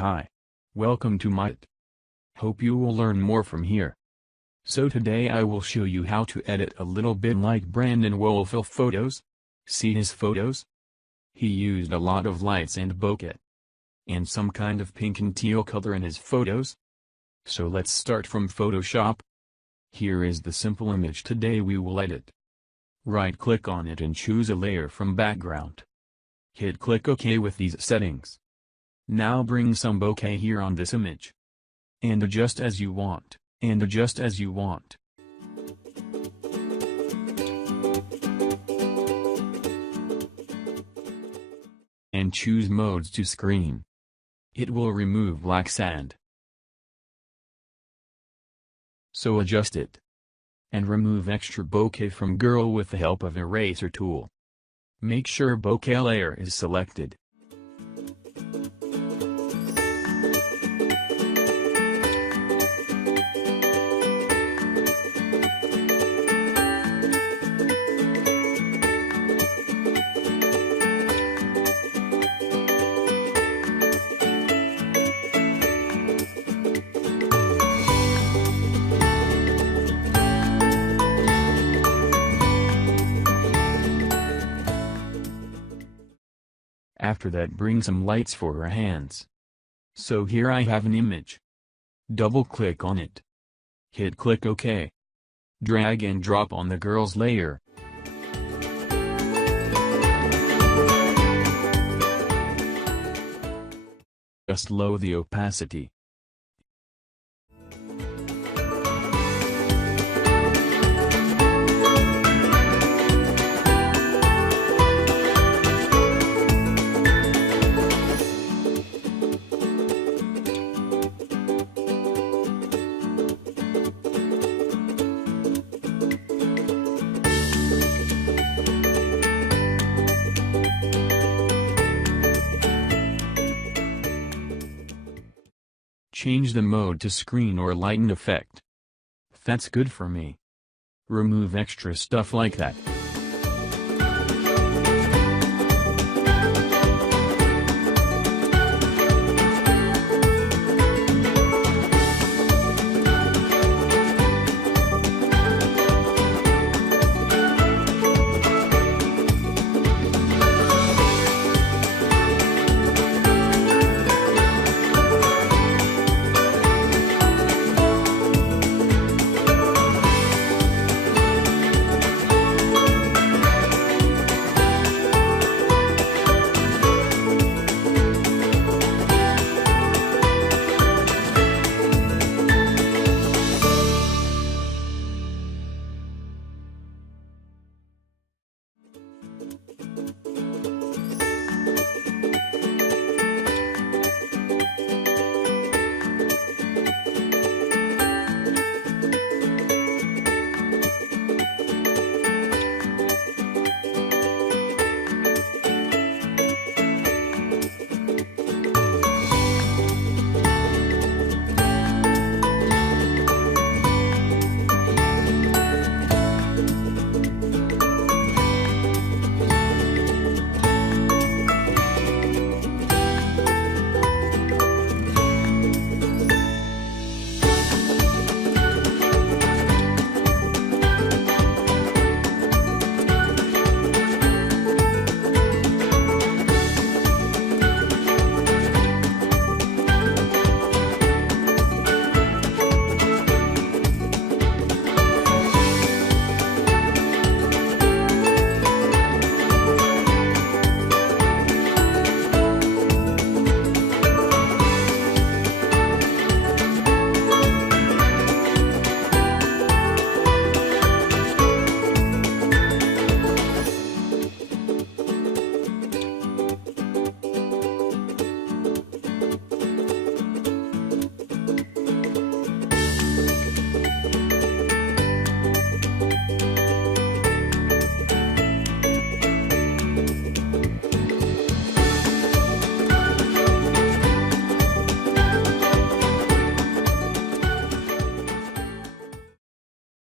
Hi. Welcome to my Hope you will learn more from here. So today I will show you how to edit a little bit like Brandon Woelfel photos. See his photos? He used a lot of lights and bokeh. And some kind of pink and teal color in his photos. So let's start from Photoshop. Here is the simple image today we will edit. Right-click on it and choose a layer from background. Hit click OK with these settings. Now bring some bokeh here on this image. And adjust as you want, and adjust as you want. And choose modes to screen. It will remove black sand. So adjust it. And remove extra bokeh from girl with the help of eraser tool. Make sure bokeh layer is selected. After that, bring some lights for her hands. So here I have an image. Double click on it. Hit click OK. Drag and drop on the girl's layer. Just lower the opacity. Change the mode to screen or lighten effect. That's good for me. Remove extra stuff like that.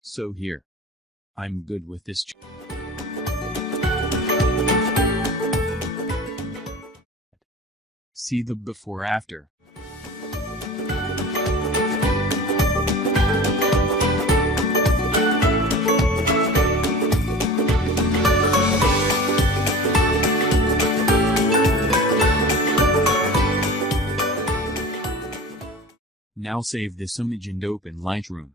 So here. I'm good with this. See the before after. Now save this image and open Lightroom.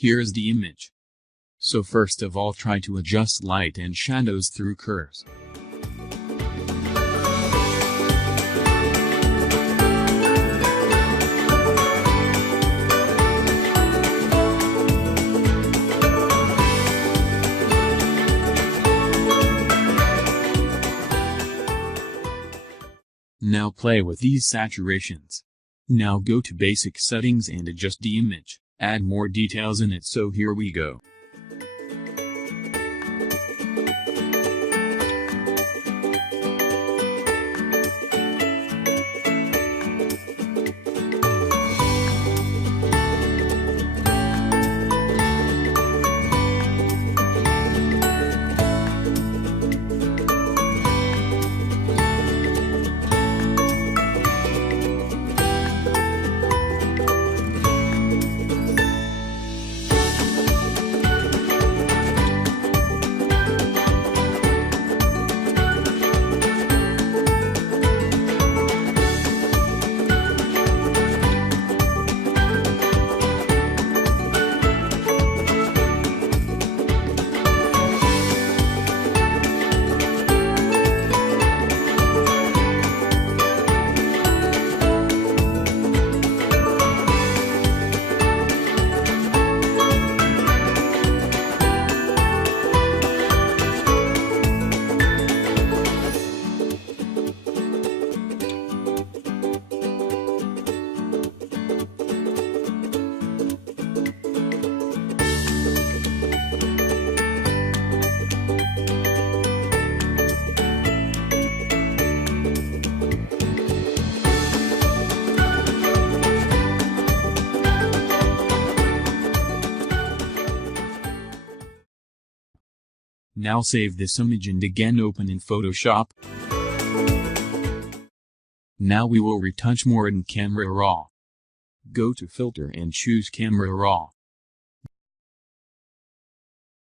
Here is the image. So first of all, try to adjust light and shadows through curves. Now play with these saturations. Now go to basic settings and adjust the image. Add more details in it, so here we go. Now save this image and again open in Photoshop. Now we will retouch more in Camera Raw. Go to Filter and choose Camera Raw.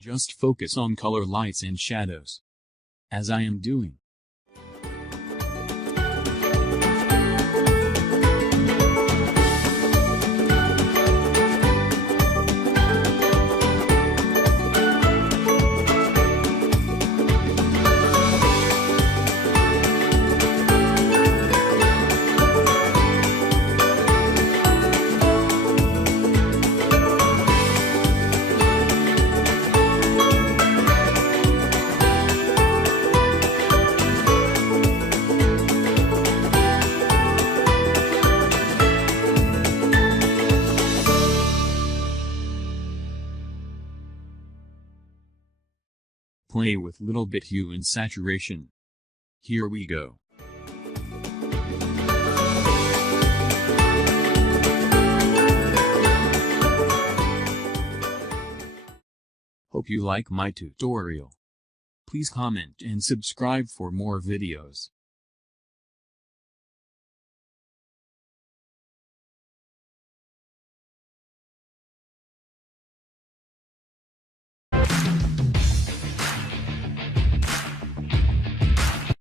Just focus on color, lights and shadows, as I am doing. Play with little bit hue and saturation. Here we go. Hope you like my tutorial. Please comment and subscribe for more videos.